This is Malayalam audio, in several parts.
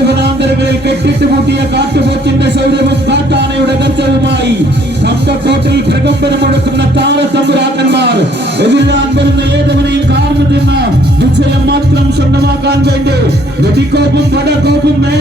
കാട്ടുവനാന്തരങ്ങളിൽ കെട്ടിട്ടുകൂട്ടിയ കാട്ടുപോച്ചിന്റെ സൗരവും കാട്ടാനയുടെ ദർശനവുമായി തമ്പക്കോട്ടിൽ പ്രകമ്പനം മുഴക്കുന്ന താരത്തമ്പുരാക്കന്മാർ എതിരാൻ വരുന്ന ഏതവനെയും കാർന്നു തിന്ന് നിശ്ചയം മാത്രം സ്വന്തമാക്കാൻ വേണ്ടി. വെടിക്കോപ്പും പടക്കോപ്പും നേരെ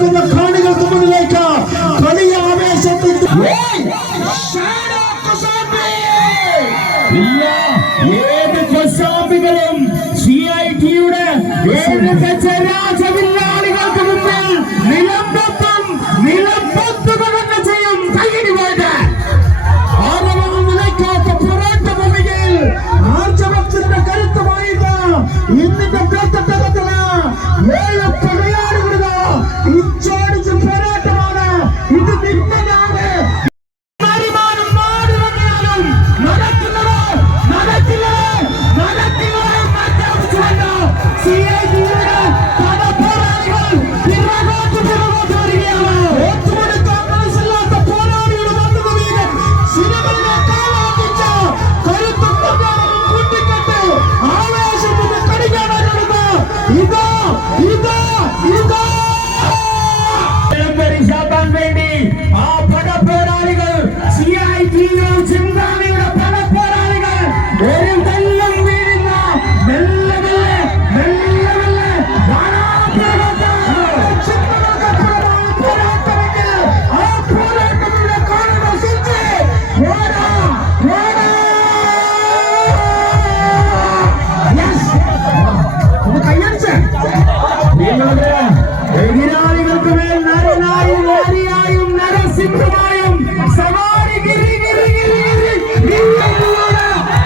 നിൽക്കുന്ന കാണികൾക്ക് മുന്നിലേക്ക് വലിയ ആവേശത്തിൽ ഏത് കൊസാമ്പികളും സി ഐ ടിയുടെ ഏത് രാജവിൽ எதிராளிகளுக்கு மேல் நரநாயும் நரியாயும் நரசிம்மமாயும் சவாரி கிரி கிரி கிரி கிரி. நீங்களோட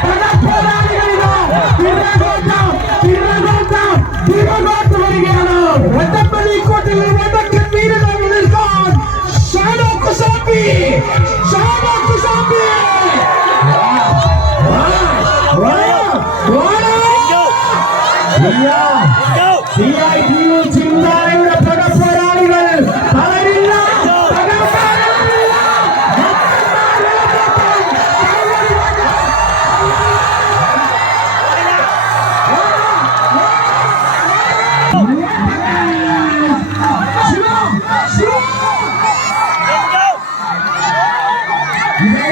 பல போராளிகளிடா திரகோட்டம் திரகோட்டம் திரகோட்டு வருகிறார் வட்டப்பள்ளி கோட்டையில் வடக்கு வீரர்கள் நிற்கார் ஷானோ குசாபி. ஷானோ குசாபி Yeah. Yeah.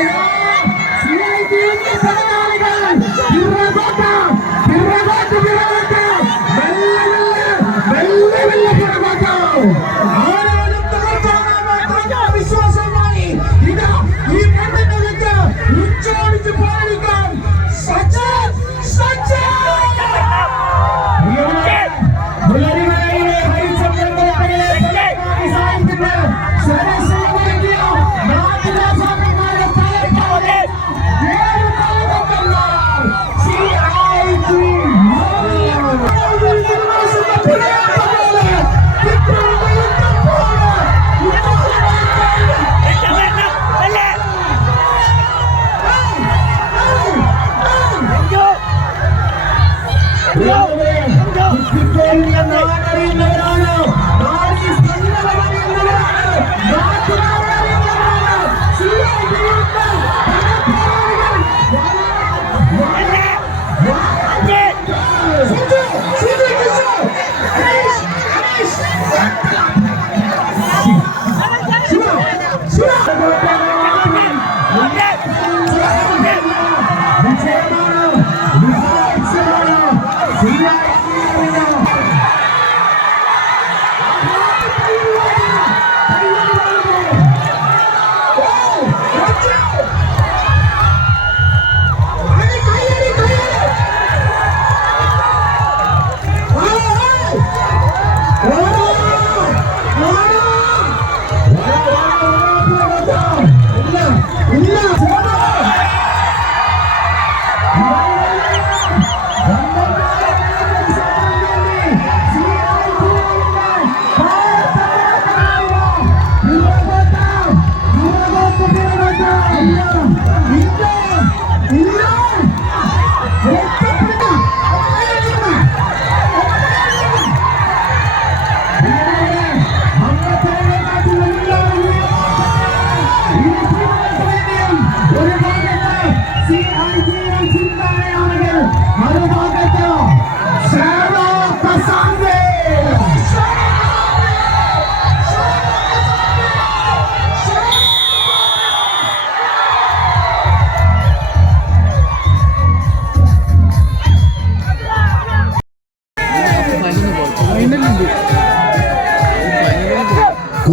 เดี๋ยวเดี๋ย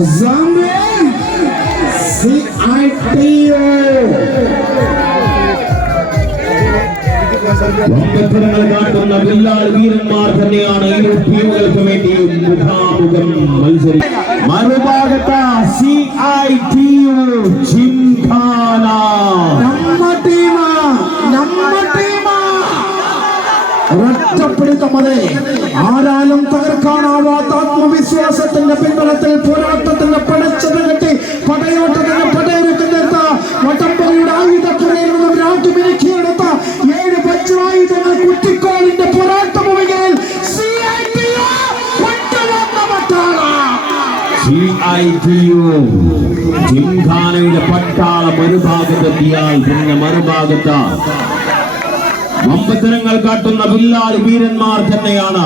Zambian CITO. ലോകത്തിനങ്ങൾ കാട്ടുന്ന വില്ലാൾ വീരന്മാർ തന്നെയാണ് ഇരു ടീമുകൾക്ക് വേണ്ടി മുഖാമുഖം മത്സരി മറുഭാഗത്ത് സി ഐ ടി ചിംഖാന നമ്മ ടീമ നമ്മ ടീമ ഒരൊറ്റപ്പിടുത്തം അതെ ആരാലും തകർക്കാം ആത്മവിശ്വാസത്തിന്റെ പിൻബലത്തിൽ പോരാട്ടത്തിന്റെ പടച്ചത് കെട്ടി പടയോട്ടത്തിന്റെ പടയൊരുക്കുന്നെത്ത വട്ടമ്പലിയുടെ ആയുധപ്പുറയിൽ നിന്നും രാജ്യം മിനുക്കിയെടുത്ത ഏഴ് വജ്രായുധങ്ങൾ കുറ്റിക്കോളിന്റെ പോരാട്ട ഭൂമികയിൽ ജിംഖാനയുടെ പട്ടാളം ഒരു ഭാഗത്തെത്തിയാൽ പിന്നെ മറുഭാഗത്ത് വമ്പത്തരങ്ങൾ കാട്ടുന്ന വില്ലാളി വീരന്മാർ തന്നെയാണ്.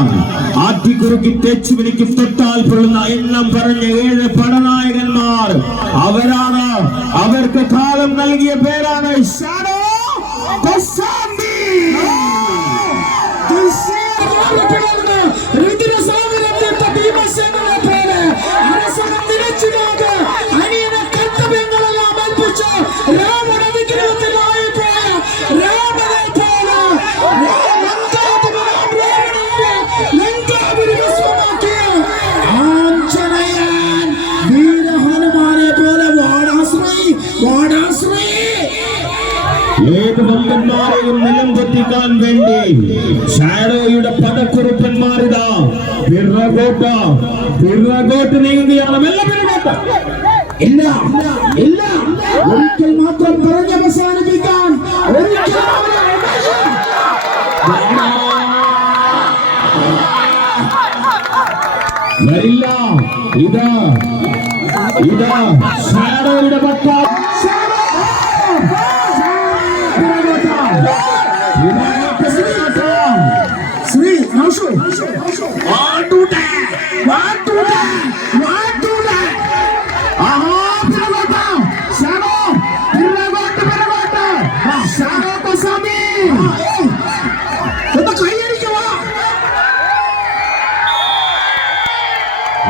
ആറ്റിക്കുറുക്കി തെച്ചുവിനിക്ക് തൊട്ടാൽ പൊള്ളുന്ന എണ്ണം പറഞ്ഞ ഏഴ് പടനായകന്മാർ. അവരാണ് അവർക്ക് കാലം നൽകിയ പേരാണ് ഷാഡോ വമ്പന്മാരെയും നിലം പൊത്തിക്കാൻ വേണ്ടി ഷാഡോയുടെ പദക്കുറുപ്പന്മാരിതാ പിറകോട്ട പിറകോട്ട് നീങ്ങുകയാണ്. മെല്ലെ പിറകോട്ട് ഇല്ല ഇല്ല. ഒരിക്കൽ മാത്രം പറഞ്ഞ് അവസാനിപ്പിക്കാൻ ഒരിക്കൽ. വരില്ല. ഇതാ ഇതാ ഷാഡോയുടെ പട്ട ശ്രീ Свій, нашу!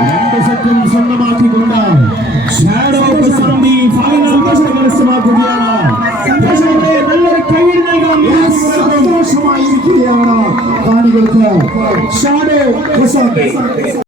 രണ്ട് സെറ്റും സ്വന്തമാക്കിക്കൊണ്ട് ഷാഡോ പ്രസാന്തി ഫൈനൽ കരസ്ഥമാക്കുകയാണ്. പ്രേക്ഷകരെ നല്ലൊരു കൈയ്യടി നൽകാം സന്തോഷമായിരിക്കുകയാണ് കാണികൾക്ക്. ഷാഡോ കൊസാമി